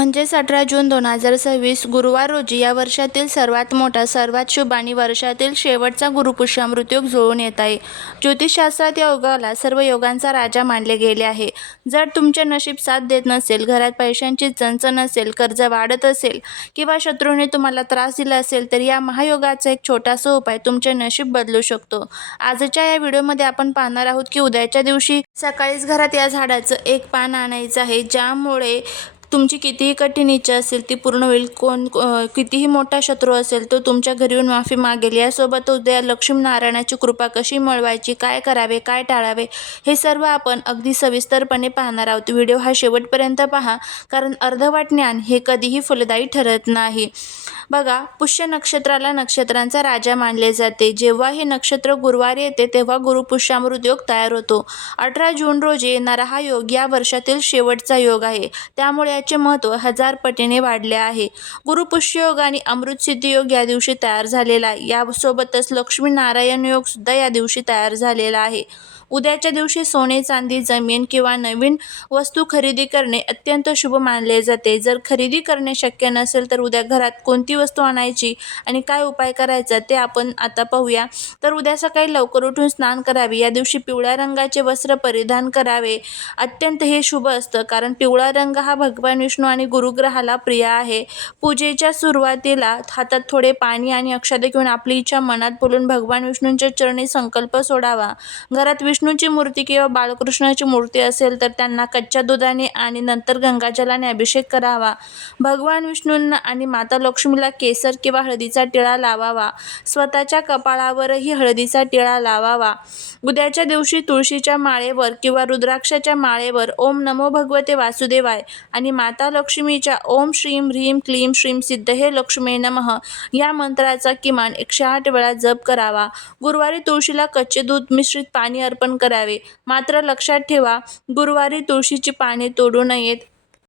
म्हणजेच 18 जून 2026 गुरुवार रोजी या वर्षातील सर्वात मोठा, सर्वात शुभ आणि वर्षातील शेवटचा गुरुपुष्यामृत योग जुळून येत आहे. ज्योतिषशास्त्रात या योगाला सर्व योगांचा राजा मानले गेले आहे. जर तुमचे नशीब साथ देत नसेल, घरात पैशांची चणचण असेल, कर्ज वाढत असेल किंवा शत्रूने तुम्हाला त्रास दिला असेल, तर या महायोगाचा एक छोटासा उपाय तुमचे नशीब बदलू शकतो. आजच्या या व्हिडिओमध्ये आपण पाहणार आहोत की उद्याच्या दिवशी सकाळीच घरात या झाडाचं एक पान आणायचं आहे, ज्यामुळे तुमची कितीही कठीण इच्छा असेल ती पूर्ण होईल. कितीही मोठा शत्रू असेल तो तुमच्या घरी येऊन माफी मागेल. यासोबत उद्या लक्ष्मीनारायणाची कृपा कशी मिळवायची, काय करावे, काय टाळावे, हे सर्व आपण अगदी सविस्तरपणे पाहणार आहोत. व्हिडिओ हा शेवटपर्यंत पहा, कारण अर्धवट ज्ञान हे कधीही फलदायी ठरत नाही. बघा, पुष्य नक्षत्राला नक्षत्रांचा राजा मानले जाते. जेव्हा हे नक्षत्र गुरुवारी येते तेव्हा गुरुपुष्यामृत योग तयार होतो. 18 जून रोजी येणारा हा योग या वर्षातील शेवटचा योग आहे, त्यामुळे याचे महत्त्व 1000 पटीने वाढले आहे. गुरुपुष्य योग आणि अमृतसिद्धी योग या दिवशी तयार झालेला आहे. यासोबतच लक्ष्मीनारायण योग सुद्धा या दिवशी तयार झालेला आहे. उद्याच्या दिवशी सोने, चांदी, जमीन किंवा नवीन वस्तू खरेदी करणे अत्यंत शुभ मानले जाते. जर खरेदी करणे शक्य नसेल तर उद्या घरात कोणती वस्तू आणायची आणि काय उपाय करायचा ते आपण आता पाहूया. तर उद्या सकाळी लवकर उठून स्नान करावे. या दिवशी पिवळ्या रंगाचे वस्त्र परिधान करावे. अत्यंत हे शुभ असतं, कारण पिवळा रंग हा भगवान विष्णू आणि गुरुग्रहाला प्रिय आहे. पूजेच्या सुरुवातीला हातात थोडे पाणी आणि अक्षते घेऊन आपली इच्छा मनात बोलून भगवान विष्णूंच्या चरणी संकल्प सोडावा. घरात विष्णूची मूर्ती किंवा बाळकृष्णाची मूर्ती असेल तर त्यांना कच्च्या दुधाने आणि नंतर गंगाजलाने अभिषेक करावा. भगवान विष्णूंना आणि माता लक्ष्मीला केसर किंवा हळदीचा टिळा लावावा. स्वतःच्या कपाळावरही हळदीचा टिळा लावावा. उद्याच्या दिवशी तुळशीच्या माळेवर किंवा रुद्राक्षाच्या माळेवर ओम नमो भगवते वासुदेवाय आणि माता लक्ष्मीच्या ओम श्रीं ह्रीं क्लीं श्रीं सिद्धे लक्ष्मी नमः या मंत्राचा किमान 108 वेळा जप करावा. गुरुवारी तुळशीला कच्चे दूध मिश्रित पाणी अर्पण करावे. मात्र लक्षात ठेवा, गुरुवारी तुळशीची पाने तोडू नयेत.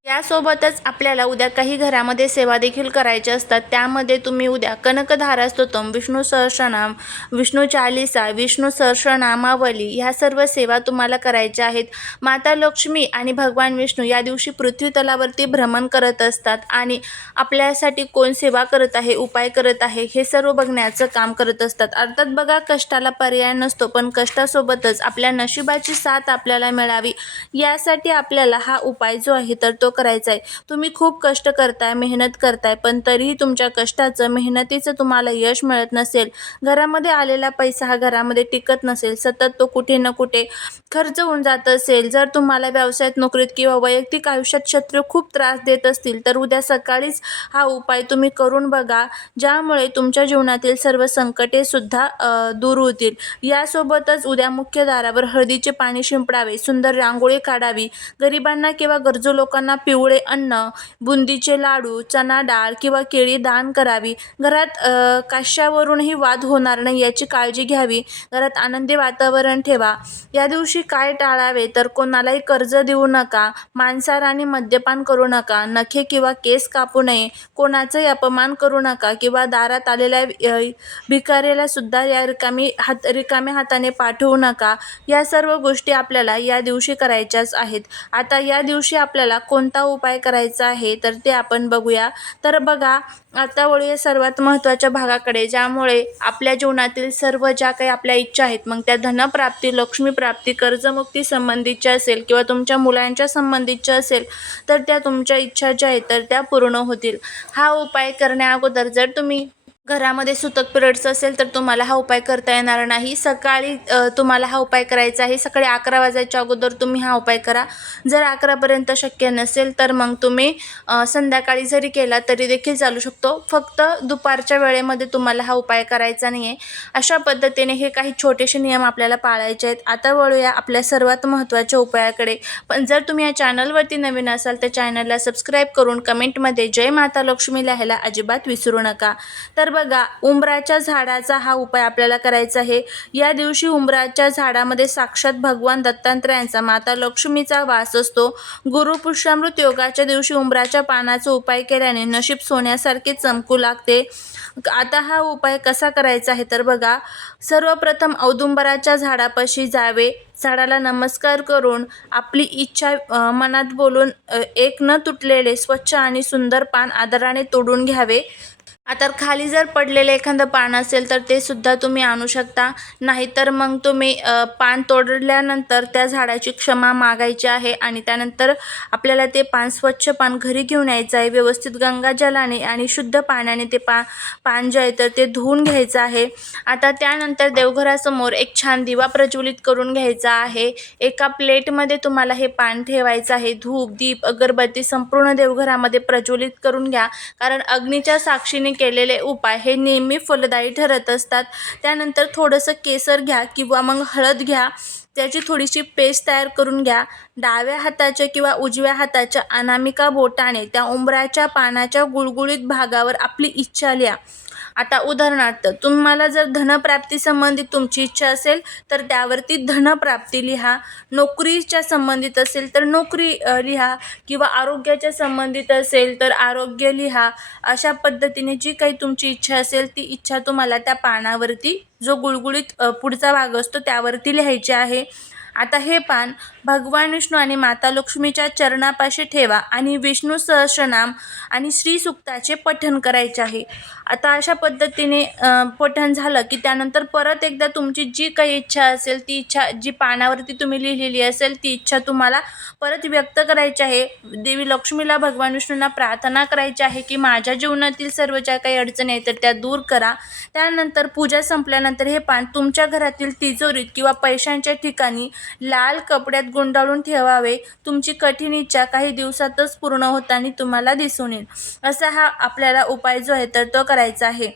यासोबतच आपल्याला उद्या काही घरामध्ये सेवा देखील करायच्या असतात. त्यामध्ये तुम्ही उद्या कनकधारा स्तोत्रम, विष्णू सहस्रनाम, विष्णू चालीसा, विष्णू सहस्रनामावली ह्या सर्व सेवा तुम्हाला करायच्या आहेत. माता लक्ष्मी आणि भगवान विष्णू या दिवशी पृथ्वी तलावरती भ्रमण करत असतात आणि आपल्यासाठी कोण सेवा करत आहे, उपाय करत आहे, हे सर्व बघण्याचं काम करत असतात. अर्थात बघा, कष्टाला पर्याय नसतो, पण कष्टासोबतच आपल्या नशिबाची साथ आपल्याला मिळावी यासाठी आपल्याला हा उपाय जो आहे तर तो करायचा आहे. तुम्ही खूप कष्ट करताय, मेहनत करताय, पण तरीही तुमच्या कष्टाचं, मेहनतीचं तुम्हाला यश मिळत नसेल, घरामध्ये आलेला पैसा हा घरामध्ये टिकत नसेल, सतत तो कुठे ना कुठे खर्च होऊन जात असेल, जर तुम्हाला व्यवसायात, नोकरीत किंवा वैयक्तिक आयुष्यात शत्रू खूप त्रास देत असतील, तर उद्या सकाळीच हा उपाय तुम्ही करून बघा, ज्यामुळे तुमच्या जीवनातील सर्व संकटे सुद्धा दूर होतील. यासोबतच उद्या मुख्य दारावर हळदीचे पाणी शिंपडावे, सुंदर रांगोळी काढावी, गरिबांना किंवा गरजू लोकांना पिवळे अन्न, बुंदीचे लाडू, चणा डाळ किंवा केळी दान करावी. घरात काश्यावरूनही वाद होणार नाही याची काळजी घ्यावी. घरात आनंदी वातावरण ठेवा. या दिवशी काय टाळावे तर कोणालाही कर्ज देऊ नका, मांसाहार आणि मद्यपान करू नका, नखे किंवा केस कापू नये, कोणाचाही अपमान करू नका किंवा दारात आलेल्या भिकाऱ्याला सुद्धा या रिकाम्या हाताने पाठवू नका. या सर्व गोष्टी आपल्याला या दिवशी करायच्याच आहेत. आता या दिवशी आपल्याला कोणता उपाय करायचा आहे तर ते आपण बघूया. तर बघा, आता वळूया सर्वात महत्त्वाच्या भागाकडे, ज्यामुळे आपल्या जीवनातील सर्व ज्या काही आपल्या इच्छा आहेत, मग त्या धनप्राप्ती, लक्ष्मीप्राप्ती, कर्जमुक्ती संबंधीच्या असेल किंवा तुमच्या मुलांच्या संबंधीच्या असेल, तर त्या तुमच्या इच्छा ज्या आहेत तर त्या पूर्ण होतील. हा उपाय करण्या अगोदर जर तुम्ही घरामध्ये सुतक पिरियड्स असेल तर तुम्हाला हा उपाय करता येणार नाही. सकाळी तुम्हाला हा उपाय करायचा आहे. सकाळी 11 वाजायच्या अगोदर तुम्ही हा उपाय करा. जर 11पर्यंत शक्य नसेल तर मग तुम्ही संध्याकाळी जरी केला तरी देखील चालू शकतो. फक्त दुपारच्या वेळेमध्ये तुम्हाला हा उपाय करायचा नाही आहे. अशा पद्धतीने हे काही छोटेसे नियम आपल्याला पाळायचे आहेत. आता वळूया आपल्या सर्वात महत्त्वाच्या उपायाकडे. पण जर तुम्ही या चॅनलवरती नवीन असाल तर चॅनलला सबस्क्राईब करून कमेंटमध्ये जय माता लक्ष्मी लिहायला अजिबात विसरू नका. तर बघा, उंबराच्या झाडाचा हा उपाय आपल्याला करायचा आहे. या दिवशी उंबराच्या झाडामध्ये साक्षात भगवान दत्तात्रेयांचा, माता लक्ष्मीचा वास असतो. गुरुपुष्यामृत योगाच्या दिवशी उंबराच्या पानाचा उपाय केल्याने नशीब सोन्यासारखे चमकू लागते. आता हा उपाय कसा करायचा आहे तर बघा, सर्वप्रथम औदुंबराच्या झाडापाशी जावे. झाडाला नमस्कार करून आपली इच्छा मनात बोलून एक न तुटलेले स्वच्छ आणि सुंदर पान आदराने तोडून घ्यावे. आता खाली जर पडलेलं एखादं पान असेल तर ते सुद्धा तुम्ही आणू शकता. नाहीतर मग तुम्ही पान तोडल्यानंतर त्या झाडाची क्षमा मागायची आहे आणि त्यानंतर आपल्याला ते स्वच्छ पान घरी घेऊन यायचं आहे. व्यवस्थित गंगाजलाने आणि शुद्ध पाण्याने ते पान जे आहे तर ते धुवून घ्यायचं आहे. आता त्यानंतर देवघरासमोर एक छान दिवा प्रज्वलित करून घ्यायचा आहे. एका प्लेटमध्ये तुम्हाला हे पान ठेवायचं आहे. धूप, दीप, अगरबत्ती संपूर्ण देवघरामध्ये प्रज्वलित करून घ्या, कारण अग्नीच्या साक्षीने केलेले उपाय हे नेहमी फलदायी ठरत असतात. त्यानंतर थोडंसं केसर घ्या किंवा मग हळद घ्या, त्याची थोडीशी पेस्ट तयार करून घ्या. डाव्या हाताच्या किंवा उजव्या हाताच्या अनामिका बोटाने त्या उंबराच्या पानाच्या गुळगुळीत भागावर आपली इच्छा लिहा. आता उदाहरणार्थ, तुम्हाला जर धनप्राप्ती संबंधित तुमची इच्छा असेल तर त्यावरती धनप्राप्ती लिहा. नोकरीच्या संबंधित असेल तर नोकरी लिहा, किंवा आरोग्याच्या संबंधित असेल तर आरोग्य लिहा. अशा पद्धतीने जी काही तुमची इच्छा असेल ती इच्छा तुम्हाला त्या पानावरती, जो गुळगुळीत पुढचा भाग असतो त्यावरती लिहायची आहे. आता हे पान भगवान विष्णू आणि माता लक्ष्मीच्या चरणापाशी ठेवा आणि विष्णू सहस्रनाम आणि श्रीसूक्ताचे पठण करायचे आहे. आता अशा पद्धतीने पठण झालं की त्यानंतर परत एकदा तुमची जी काही इच्छा असेल ती इच्छा, जी पानावरती तुम्ही लिहिलेली असेल ती इच्छा तुम्हाला परत व्यक्त करायची आहे. देवी लक्ष्मीला, भगवान विष्णूंना प्रार्थना करायची आहे की माझ्या जीवनातील सर्व ज्या काही अडचणी आहेत तर त्या दूर करा. त्यानंतर पूजा संपल्यानंतर हे पान तुमच्या घरातील तिजोरीत किंवा पैशांच्या ठिकाणी लाल कपड्यात गुंडाळून ठेवावे. तुमची कठीण इच्छा काही दिवसातच पूर्ण होताना तुम्हाला दिसून येईल. असा हा आपल्याला उपाय जो आहे तर तो करायचा आहे.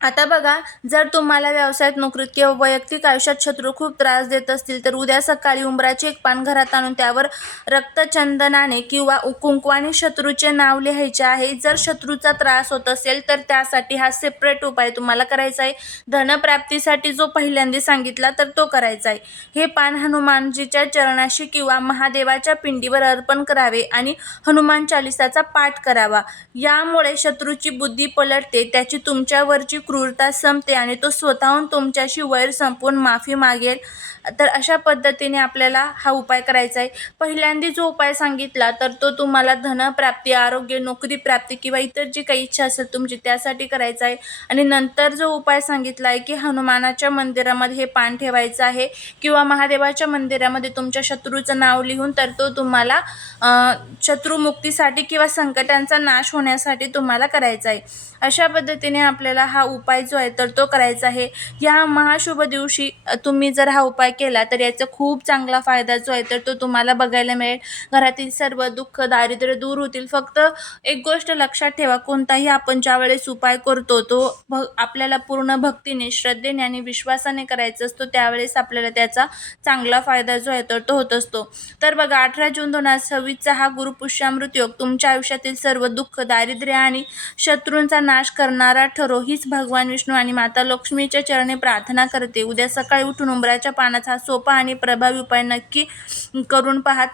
आता बघा, जर तुम्हाला व्यवसायात, नोकरीत किंवा वैयक्तिक आयुष्यात शत्रू खूप त्रास देत असतील तर उद्या सकाळी उंबराचे एक पान घरात आणून त्यावर रक्तचंदनाने किंवा कुंकवाने शत्रूचे नाव लिहायचे आहे. जर शत्रूचा त्रास होत असेल तर त्यासाठी हा सेपरेट उपाय तुम्हाला करायचा आहे. धनप्राप्तीसाठी जो पहिल्यांदा सांगितला तर तो करायचा आहे. हे पान हनुमानजीच्या चरणाशी किंवा महादेवाच्या पिंडीवर अर्पण करावे आणि हनुमान चालिसाचा पाठ करावा. यामुळे शत्रूची बुद्धी पलटते, त्याची तुमच्यावरची क्रूरता संपते आणि तो स्वतःहून तुमच्याशी वैर संपवून माफी मागेल. तर अशा पद्धतीने आपल्याला हा उपाय करायचा आहे. पहिल्यांदा जो उपाय सांगितला तर तो तुम्हाला धनप्राप्ती, आरोग्य, नोकरी प्राप्ती किंवा इतर जी काही इच्छा असेल तुमची त्यासाठी करायचा आहे. आणि नंतर जो उपाय सांगितला आहे की हनुमानाच्या मंदिरामध्ये हे पान ठेवायचं आहे किंवा महादेवाच्या मंदिरामध्ये तुमच्या शत्रूचं नाव लिहून, तर तो तुम्हाला शत्रुमुक्तीसाठी किंवा संकटांचा नाश होण्यासाठी तुम्हाला करायचा आहे. अशा पद्धतीने आपल्याला हा उपाय जो आहे तर तो करायचा आहे. या महाशुभ दिवशी तुम्ही जर हा उपाय केला तर याचा खूप चांगला फायदा जो आहे तर तो तुम्हाला बघायला मिळेल. घरातील सर्व दुःख, दारिद्र्य दूर होतील. फक्त एक गोष्ट लक्षात ठेवा, कोणताही आपण ज्या वेळेस उपाय करतो तो आपल्याला पूर्ण भक्तीने, श्रद्धेने आणि विश्वासाने करायचा असतो. त्यावेळेस आपल्याला त्याचा चांगला फायदा जो आहे तर तो होत असतो. तर बघा, 18 जून 2026चा हा गुरुपुष्यामृत योग तुमच्या आयुष्यातील सर्व दुःख, दारिद्र्य आणि शत्रूंचा नाश करणारा ठरो, हीच भगवान विष्णू आणि माता लक्ष्मीच्या चरणी प्रार्थना करते. उद्या सकाळी उठून उंबराच्या पानाचा सोपा आणि प्रभावी उपाय नक्की करून पहा.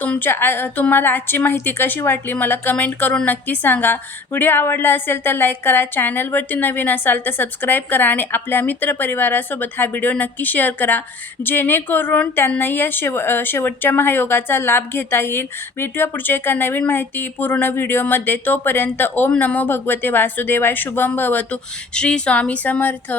तुम्हाला आजची माहिती कशी वाटली मला कमेंट करून नक्की सांगा. व्हिडिओ आवडला असेल तर लाईक करा, चॅनलवरती नवीन असाल तर सबस्क्राईब करा आणि आपल्या मित्रपरिवारासोबत हा व्हिडिओ नक्की शेअर करा, जेणेकरून त्यांनाही या शेवटच्या महायोगाचा लाभ घेता येईल. भेटूया पुढच्या एका नवीन माहितीपूर्ण व्हिडिओमध्ये. तोपर्यंत ओम नमो भगवते वासुदेवाय. शुभम भवतु. श्री स्वामी समर्थ.